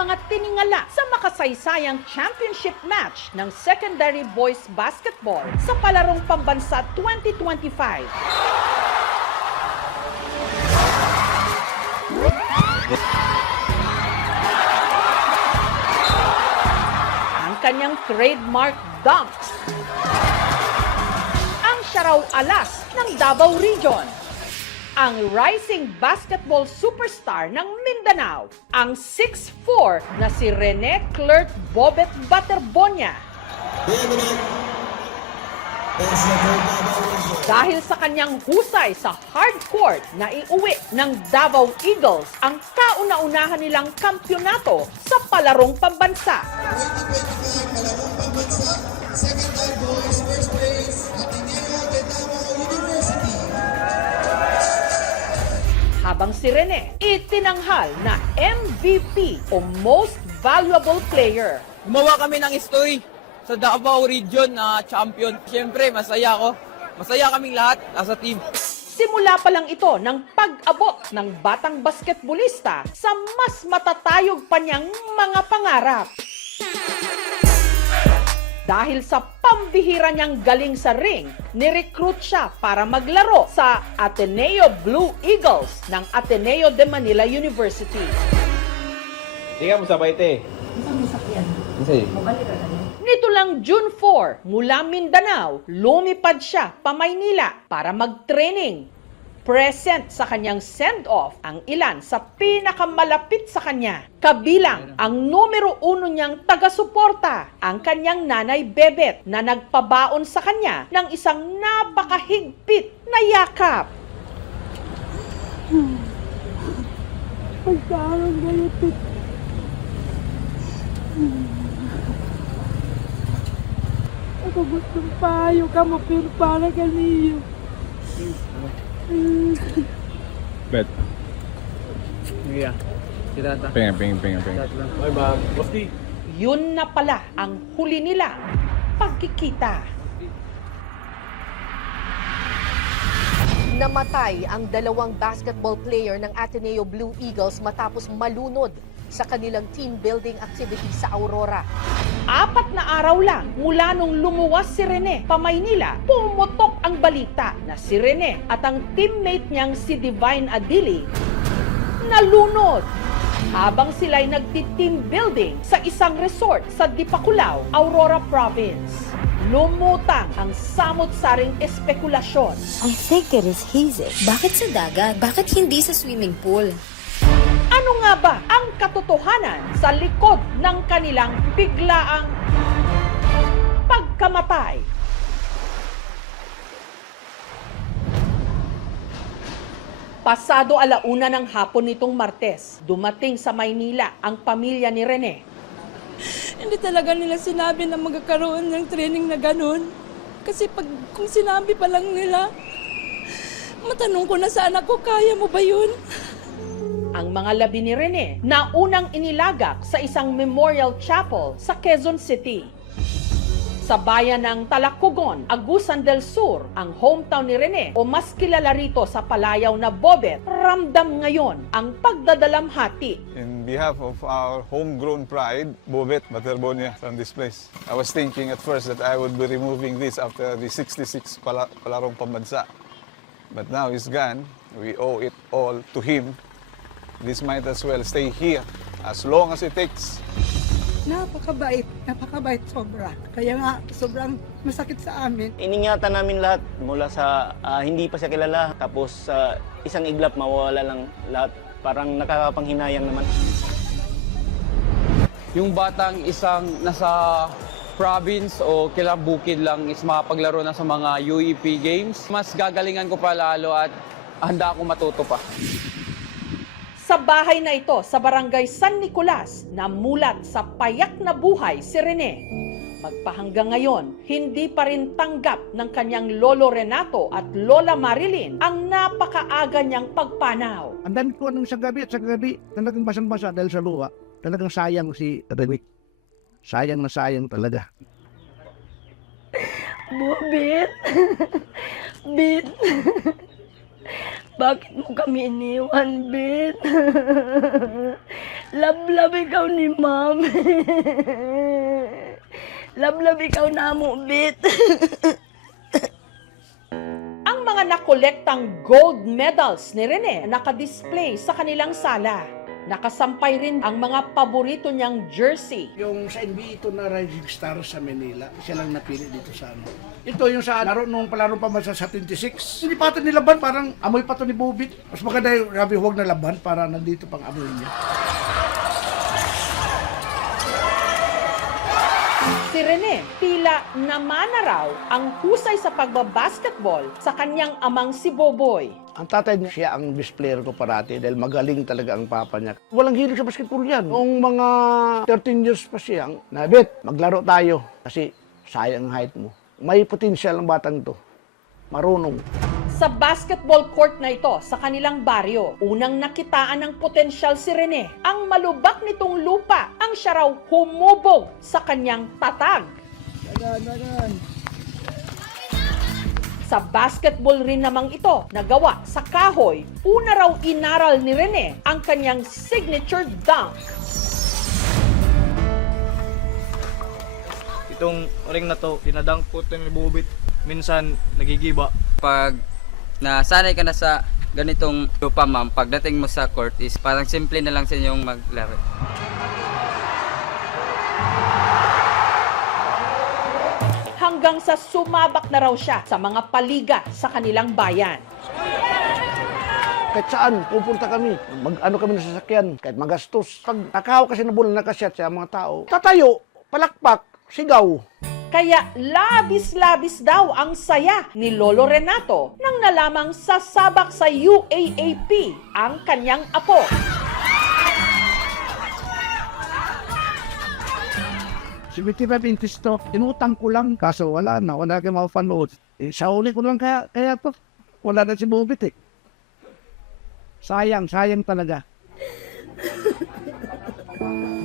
mga tiningala sa makasaysayang championship match ng secondary boys basketball sa Palarong Pambansa 2025. Ang kanyang trademark dunks. Ang siya raw alas ng Davao Region. Ang rising basketball superstar ng Mindanao, ang 6'4" na si Rene Clerk Bobet Baterbonia. Dahil sa kanyang husay sa hardcourt na iuwi ng Davao Eagles ang kauna-unahan nilang kampyonato sa Palarong Pambansa. 2025 Palarong Pambansa, second time boys, first place, Ateneo de Davao University. Habang si Rene itinanghal na MVP o Most Valuable Player. Gumawa kami ng history sa Davao Region na champion. Siyempre, masaya ako. Masaya kaming lahat as a team. Simula pa lang ito ng pag-abot ng batang basketbolista sa mas matatayog pa niyang mga pangarap. Dahil sa pambihira niyang galing sa ring, nirecruit siya para maglaro sa Ateneo Blue Eagles ng Ateneo de Manila University. Tingnan mo sabay te. Nito lang June 4, mula Mindanao, lumipad siya pa Maynila para mag-training. Present sa kanyang send-off ang ilan sa pinakamalapit sa kanya. Kabilang ang numero 1 niyang taga-suporta, ang kanyang nanay Bebet na nagpabaon sa kanya ng isang napakahigpit na yakap. Pagkaroon galit. Ako gustong payo ka mo pero para ganiyo. Bet. Yeah. Kita ta. Ping. Ay ma'am, bosti. Yun na pala ang huli nila, pagkikita. Namatay ang dalawang basketball player ng Ateneo Blue Eagles matapos malunod sa kanilang team building activity sa Aurora. 4 na araw lang mula nung lumuwas si Rene pa Maynila, pumutok ang balita na si Rene at ang teammate niyang si Divine Adili nalunod habang sila'y nagti-team building sa isang resort sa Dipakulaw, Aurora Province. Lumutang ang samot-saring espekulasyon. I think it is hazy. Bakit sa dagat? Bakit hindi sa swimming pool? Ano nga ba ang katotohanan sa likod ng kanilang biglaang pagkamatay? Pasado 1:00 ng hapon nitong Martes, dumating sa Maynila ang pamilya ni Rene. Hindi talaga nila sinabi na magkakaroon ng training na ganun. Kasi kung sinabi pa lang nila, matanong ko na sa anak ko, kaya mo ba yun? Ang mga labi ni Rene na unang inilagak sa isang memorial chapel sa Quezon City. Sa bayan ng Talacogon, Agusan del Sur, ang hometown ni Rene o mas kilala rito sa palayaw na Bobet, ramdam ngayon ang pagdadalamhati. In behalf of our homegrown pride, Bobet Baterbonia from this place. I was thinking at first that I would be removing this after the 66 Palarong Pambansa. But now he's gone. We owe it all to him. This might as well stay here as long as it takes. Napakabait sobra. Kaya nga sobrang masakit sa amin. Iningatan namin lahat mula sa hindi pa siya kilala, tapos sa isang iglap mawawala lang lahat. Parang nakakapanghinayang naman. Yung batang isang nasa province o kilang bukid lang is makapaglaro na sa mga UEP games, mas gagalingan ko pa lalo at handa akong matuto pa. Sa bahay na ito sa barangay San Nicolas, namulat sa payak na buhay si Rene. Magpahanggang ngayon, hindi pa rin tanggap ng kanyang lolo Renato at lola Marilyn ang napakaaga niyang pagpanaw. Ang dami ko nung sa gabi talagang basang-basa dahil sa luha. Talagang sayang si Rene. Sayang na sayang talaga. Bobet! Bit! Bakit mo kami iniwan, Bit? Love ikaw ni Ma'am. Love ikaw na mo, bit. Ang mga nakolektang gold medals ni Rene nakadisplay sa kanilang sala. Nakasampay rin ang mga paborito niyang jersey. Yung sa NBA ito na Rising Star sa Manila, siya lang napili dito sa ano. Ito yung sa laro nung palaro pa man sa 26. Hindi pa ito nilaban, parang amoy pa ito ni Bobit. Mas maganda yung grabe huwag na laban para nandito pang amoy niya. Si Rene, tila namana raw ang husay sa pagbabasketball sa kanyang amang si Boboy. Ang tatay niya, siya ang best player ko parati dahil magaling talaga ang papa niya. Walang hilig sa basketball yan. Noong mga 13 years pa siya, Nabit, maglaro tayo kasi sayang ang height mo. May potensyal ang batang to. Marunong. Sa basketball court na ito sa kanilang baryo, unang nakitaan ng potensyal si Rene. Ang malubak nitong lupa ang siya raw humubog sa kanyang tatag. Sa basketball rin namang ito, nagawa sa kahoy, una raw inaral ni Rene ang kanyang signature dunk. Itong ring na to, dinadunk ko ito ni Bobit. Minsan, nagigiba. Pag nasanay ka na sa ganitong lupa, ma'am, pagdating mo sa court is parang simple na lang sa inyong maglaro. Hanggang sa sumabak na raw siya sa mga paliga sa kanilang bayan. Kahit saan, pupunta kami. Mag-ano kami na sasakyan, kahit magastos. Pag nakahaw kasi na bola, nakasyat sa mga tao, tatayo, palakpak, sigaw. Kaya labis-labis daw ang saya ni Lolo Renato nang nalamang sasabak sa UAAP ang kanyang apo. Si 75 inches to, inutang ko lang. Kaso wala kayo mapapanood. Sa uli ko lang kaya to. Wala na si Bobit eh. Sayang talaga.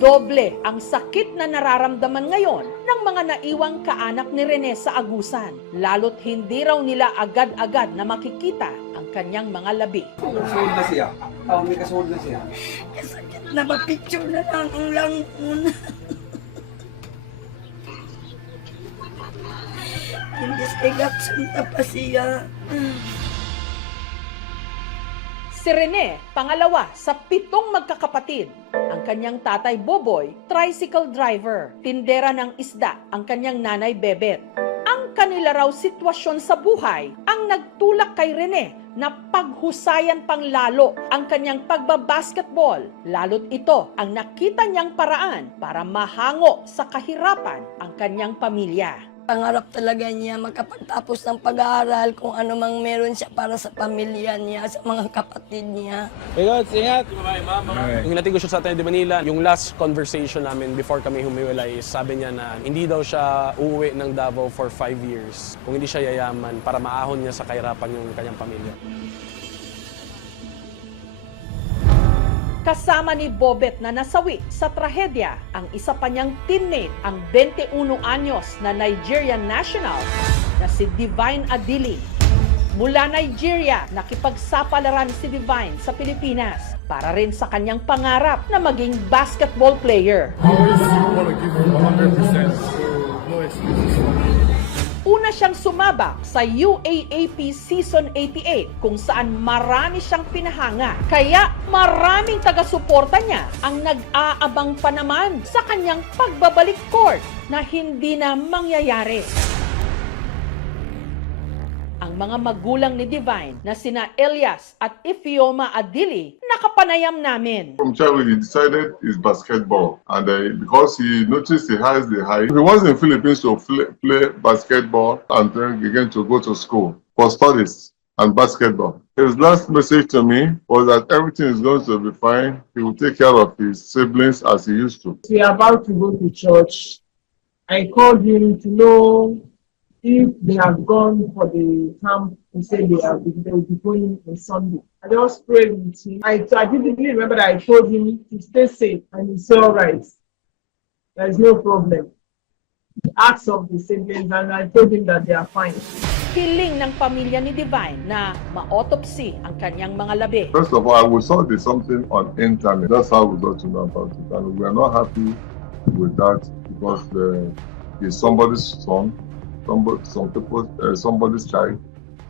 Doble ang sakit na nararamdaman ngayon ng mga naiwang kaanak ni Rene sa Agusan, lalo't hindi raw nila agad-agad na makikita ang kanyang mga labi. Kasuod na siya. May kasuod na siya. Kasakit na mapicture na lang ang langkon. Investigation na pa siya. Si Rene, pangalawa sa 7 magkakapatid. Ang kanyang tatay Boboy, tricycle driver. Tindera ng isda ang kanyang nanay Bebet. Ang kanila raw sitwasyon sa buhay ang nagtulak kay Rene na paghusayan pang lalo ang kanyang pagbabasketball. Lalo't ito ang nakita niyang paraan para mahango sa kahirapan ang kanyang pamilya. Pangarap talaga niya makapagtapos ng pag-aaral kung ano mang meron siya para sa pamilya niya, sa mga kapatid niya. Ingat, ingat. Yung hinatid ko siya sa Ateneo de Manila, yung last conversation namin before kami humiwalay, sabi niya na hindi daw siya uuwi ng Davao for 5 years kung hindi siya yayaman para maahon niya sa kahirapan yung kanyang pamilya. Kasama ni Bobet na nasawi sa trahedya ang isa pa niyang teammate, ang 21 anyos na Nigerian national na si Divine Adili. Mula Nigeria, nakipagsapalaran si Divine sa Pilipinas para rin sa kanyang pangarap na maging basketball player. Una siyang sumabak sa UAAP Season 88 kung saan marami siyang pinahanga. Kaya maraming taga-suporta niya ang nag-aabang pa naman sa kanyang pagbabalik court na hindi na mangyayari. Ang mga magulang ni Divine na sina Elias at Ifioma Adili nakapanayam namin. From childhood, he decided is basketball, and because he noticed he has the height, he was in Philippines to play basketball and then began to go to school for studies and basketball. His last message to me was that everything is going to be fine. He will take care of his siblings as he used to. We are about to go to church. I called him to know if they have gone for the camp. He said they will be going on Sunday. I just prayed with him. I vividly remember that I told him to stay safe, and he said, all right, there is no problem. He asked of the siblings, and I told him that they are fine. Hiling ng pamilya ni Divine na ma-autopsy ang kanyang mga labi. First of all, we saw this something on internet. That's how we got to know about it. And we are not happy with that because it's somebody's son, somebody's child,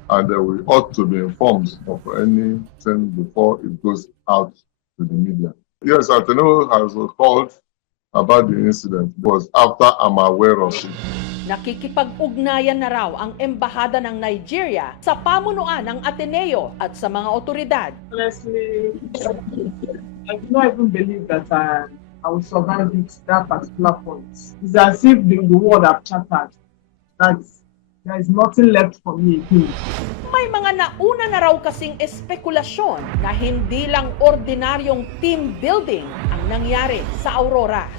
and we ought to be informed of anything before it goes out to the media. Yes, Ateneo has called about the incident because after I'm aware of it. Nakikipag-ugnayan na raw ang embahada ng Nigeria sa pamunuan ng Ateneo at sa mga otoridad. Honestly, I do not even believe that I will survive it that particular point. It's as if the world have shattered. That there is nothing left for me again. May mga nauna na raw kasing espekulasyon na hindi lang ordinaryong team building ang nangyari sa Aurora.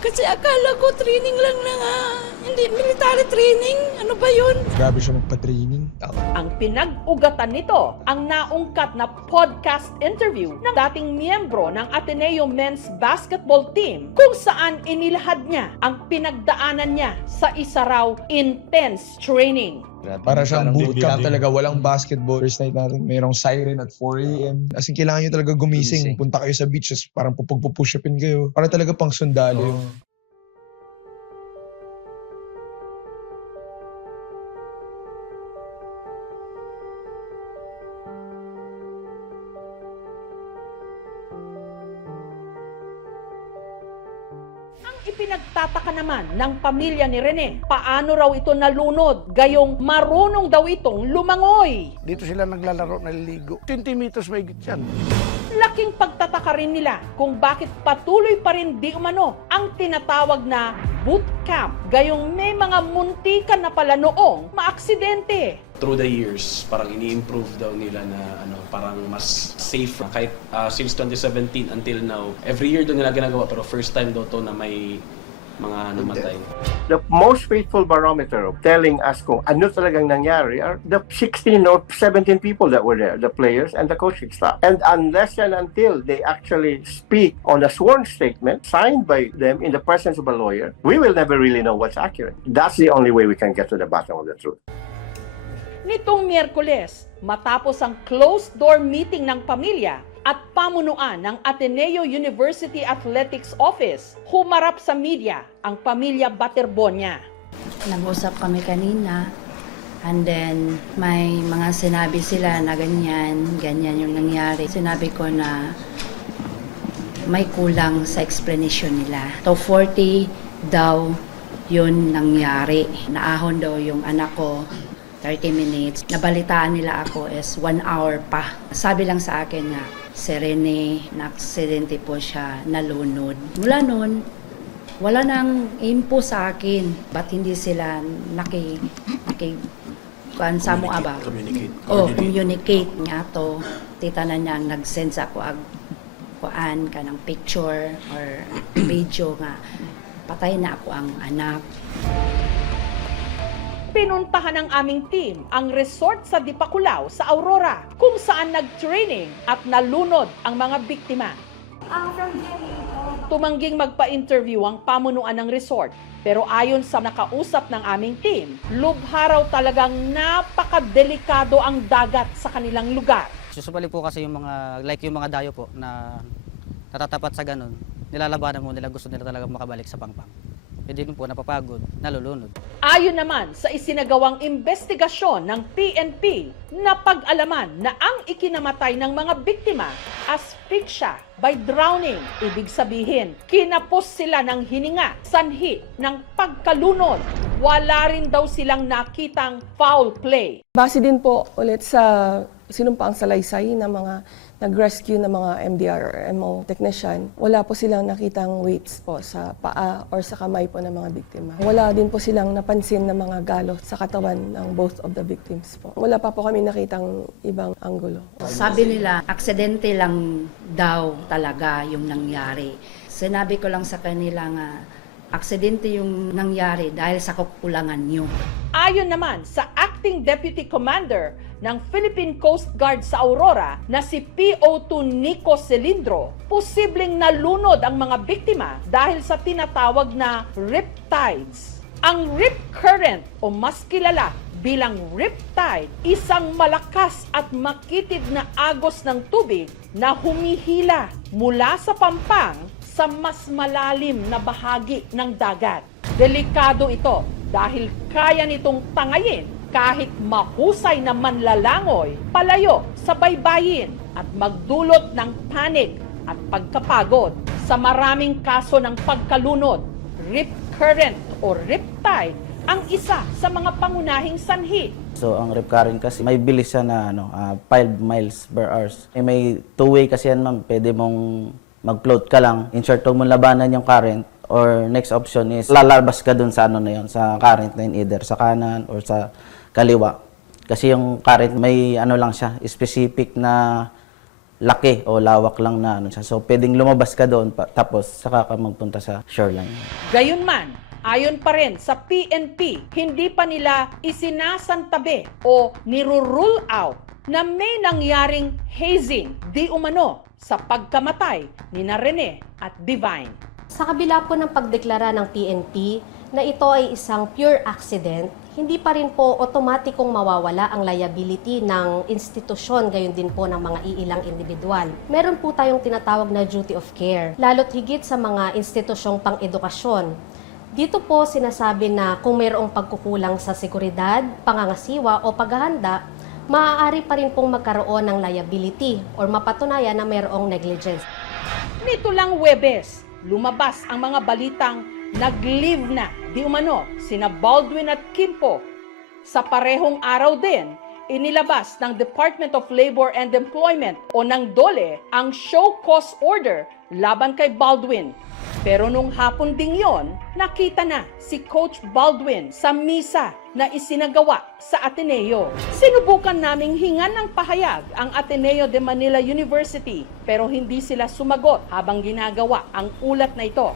Kasi akala ko training lang na nga. Hindi, military training. Ano ba yun? Grabe siya magpa-training. Ang pinag-ugatan nito, ang naungkat na podcast interview ng dating miyembro ng Ateneo Men's Basketball Team kung saan inilahad niya ang pinagdaanan niya sa isa raw intense training. Para siyang bootcamp talaga, walang basketball. First night natin, mayroong siren at 4 a.m. As in, kailangan nyo talaga gumising. Punta kayo sa beach, parang pupag-push-upin kayo. Para talaga pang sundalo yun. Ipinagtataka naman ng pamilya ni Rene, paano raw ito nalunod, gayong marunong daw itong lumangoy. Dito sila naglalaro, naliligo. 20 meters may yan. Laking pagtataka rin nila kung bakit patuloy pa rin di umano ang tinatawag na boot camp, gayong may mga muntikan na pala noong maaksidente. Through the years, parang ini-improve daw nila na parang mas safe. Kahit since 2017 until now, every year daw nila ginagawa pero first time daw to na may mga namatay. The most faithful barometer of telling us kung ano talagang nangyari are the 16 or 17 people that were there, the players and the coaching staff. And unless and until they actually speak on a sworn statement signed by them in the presence of a lawyer, we will never really know what's accurate. That's the only way we can get to the bottom of the truth. Nitong Miyerkules, matapos ang closed-door meeting ng pamilya at pamunuan ng Ateneo University Athletics Office, humarap sa media ang pamilya Baterbonia. Nag-usap kami kanina and then may mga sinabi sila na ganyan yung nangyari. Sinabi ko na may kulang sa explanation nila. So 40 daw yun nangyari. Naahon daw yung anak ko 30 minutes. Nabalitaan nila ako is 1 hour pa. Sabi lang sa akin nga, si Rene, na-aksidente po siya, nalunod. Mula noon, wala nang info sa akin. Ba't hindi sila sa mo aba? Communicate nga to. Tita na niya nag-send sa ako kuan ka ng picture or video nga. Patay na ako ang anak. Pinuntahan ng aming team ang resort sa Dipakulaw sa Aurora kung saan nag-training at nalunod ang mga biktima. Tumangging magpa-interview ang pamunuan ng resort pero ayon sa nakausap ng aming team, lubha raw talagang napakadelikado ang dagat sa kanilang lugar. Susubali po kasi yung mga dayo po na natatapat sa ganun. Nilalabanan mo nila, gusto nila talaga makabalik sa pangpang. Hindi po napapagod, nalulunod. Ayon naman sa isinagawang investigasyon ng PNP, napag-alaman na ang ikinamatay ng mga biktima asphyxia by drowning. Ibig sabihin, kinapos sila ng hininga, sanhi ng pagkalunod. Wala rin daw silang nakitang foul play. Base din po ulit sa sinumpaang salaysay ng mga nag-rescue ng mga MDR or MO technician, wala po silang nakitang weights po sa paa or sa kamay po ng mga biktima. Wala din po silang napansin na mga galot sa katawan ng both of the victims po. Wala pa po kami nakitang ibang anggulo. Sabi nila, aksidente lang daw talaga yung nangyari. Sinabi ko lang sa kanila nga, aksidente yung nangyari dahil sa kakulangan nyo. Ayon naman sa Acting Deputy Commander ng Philippine Coast Guard sa Aurora na si PO2 Nico Celindro, posibleng nalunod ang mga biktima dahil sa tinatawag na riptides. Ang rip current o mas kilala bilang riptide, isang malakas at makitid na agos ng tubig na humihila mula sa pampang sa mas malalim na bahagi ng dagat. Delikado ito dahil kaya nitong tangayin kahit mahusay na manlalangoy palayo sa baybayin at magdulot ng panic at pagkapagod. Sa maraming kaso ng pagkalunod, rip current o riptide ang isa sa mga pangunahing sanhi. So ang rip current kasi may bilis siya na 5 miles per hour. May two-way kasi yan, ma'am. Pwede mong mag-float ka lang. In short, mo labanan yung current, or next option is lalabas ka dun sa sa current na yun, either sa kanan or sa kaliwa. Kasi yung current may lang siya, specific na laki o lawak lang na siya. So pwedeng lumabas ka doon tapos saka ka magpunta sa shoreline. Gayunman, ayon pa rin sa PNP, hindi pa nila isinasantabi o nirurule out na may nangyaring hazing di umano sa pagkamatay ni Rene at Divine. Sa kabila po ng pagdeklara ng PNP na ito ay isang pure accident, hindi pa rin po otomatikong mawawala ang liability ng institusyon, gayon din po ng mga iilang individual. Meron po tayong tinatawag na duty of care, lalo't higit sa mga institusyong pang-edukasyon. Dito po sinasabi na kung mayroong pagkukulang sa seguridad, pangangasiwa o paghahanda, maaari pa rin pong magkaroon ng liability or mapatunayan na mayroong negligence. Nito lang Huwebes, lumabas ang mga balitang nag-leave na di umano sina Baldwin at Kimpo. Sa parehong araw din, inilabas ng Department of Labor and Employment o ng DOLE ang show cause order laban kay Baldwin. Pero nung hapon ding yon, nakita na si Coach Baldwin sa misa na isinagawa sa Ateneo. Sinubukan naming hingan ng pahayag ang Ateneo de Manila University pero hindi sila sumagot habang ginagawa ang ulat na ito.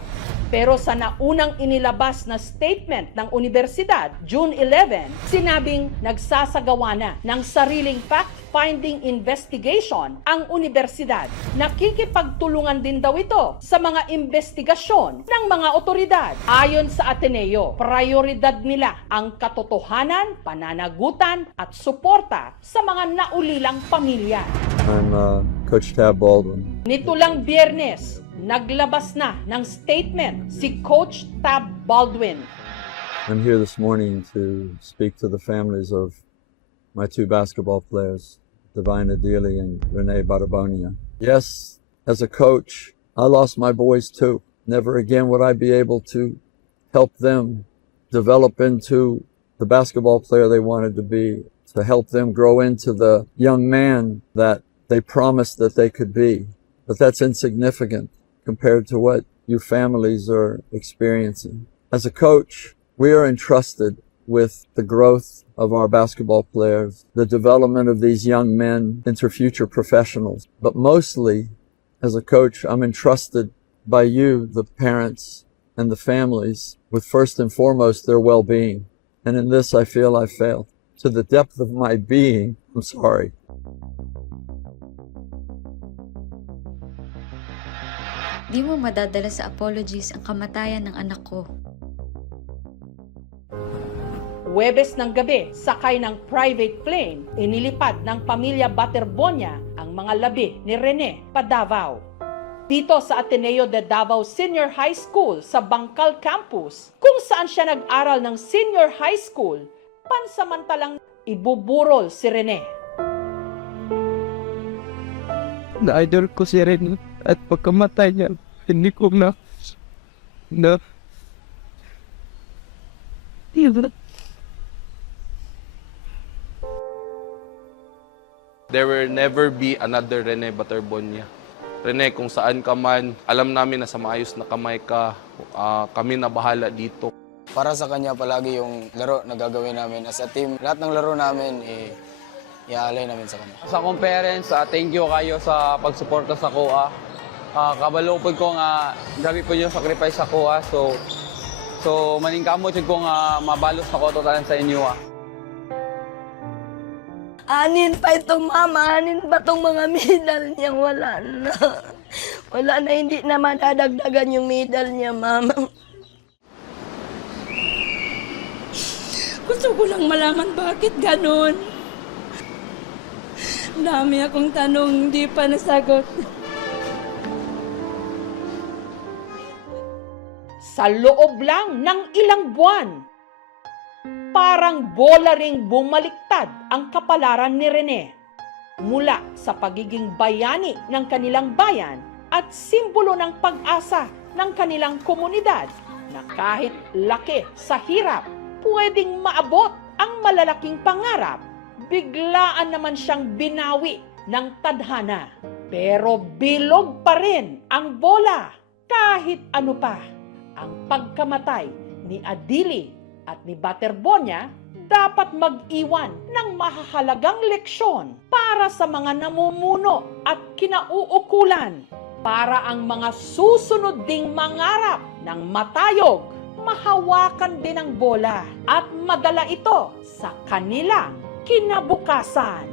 Pero sa naunang inilabas na statement ng universidad, June 11, sinabing nagsasagawa na ng sariling fact-finding investigation ang universidad. Nakikipagtulungan din daw ito sa mga investigasyon ng mga otoridad. Ayon sa Ateneo, prioridad nila ang katotohanan, pananagutan at suporta sa mga naulilang pamilya. I'm Coach Tab Baldwin. Nito lang Biyernes, naglabas na ng statement si Coach Tab Baldwin. I'm here this morning to speak to the families of my two basketball players, Divine Adili and Rene Barbonia. Yes, as a coach, I lost my boys too. Never again would I be able to help them develop into the basketball player they wanted to be, to help them grow into the young man that they promised that they could be. But that's insignificant compared to what you families are experiencing. As a coach, we are entrusted with the growth of our basketball players, the development of these young men into future professionals. But mostly, as a coach, I'm entrusted by you, the parents and the families, with first and foremost their well-being. And in this, I feel I failed. To the depth of my being, I'm sorry. Di mo madadala sa apologies ang kamatayan ng anak ko. Huwebes ng gabi, sakay ng private plane, inilipad ng pamilya Baterbonia ang mga labi ni Rene pa Davao. Dito sa Ateneo de Davao Senior High School sa Bangkal Campus, kung saan siya nag-aral ng senior high school, pansamantalang ibuburol si Rene. Na-idol ko si Rene at pagkamatay niya, hindi ko na There will never be another Rene Baterbonia. Rene, kung saan ka man, alam namin na sa maayos na kamay ka, kami na bahala dito. Para sa kanya palagi yung laro na gagawin namin as a team. Lahat ng laro namin, iaalay namin sa kanya. Sa akong parents, thank you kayo sa pagsuporta sa kuha. Kabalo po ko nga, grabe po yung sacrifice sa kuha. So maningkamot ko nga mabalos na ko totalan sa inyo. Anin pa itong mama, anin pa itong mga medal niya, wala na. Wala na, hindi na madadagdagan yung medal niya, mama. Gusto ko lang malaman bakit ganun. Dami akong tanong, hindi pa nasagot. Sa loob lang ng ilang buwan, parang bola ring bumaliktad ang kapalaran ni Rene. Mula sa pagiging bayani ng kanilang bayan at simbolo ng pag-asa ng kanilang komunidad na kahit laki sa hirap, pwedeng maabot ang malalaking pangarap, biglaan naman siyang binawi ng tadhana. Pero bilog pa rin ang bola kahit ano pa. Ang pagkamatay ni Adili at ni Baterbonia dapat mag-iwan ng mahahalagang leksyon para sa mga namumuno at kinauukulan, para ang mga susunod ding mangarap ng matayog, mahawakan din ang bola at madala ito sa kanilang kinabukasan.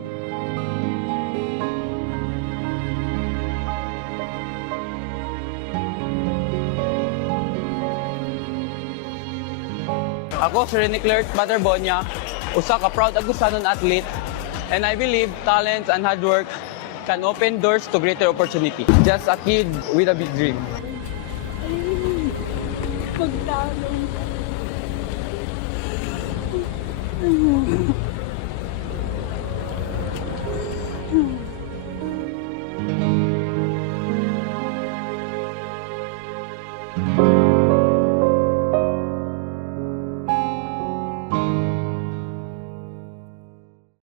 Ako si Rene Clerc Baterbonia, usa ka proud Agusanon athlete, and I believe talent and hard work can open doors to greater opportunity. Just a kid with a big dream. Pagtanong.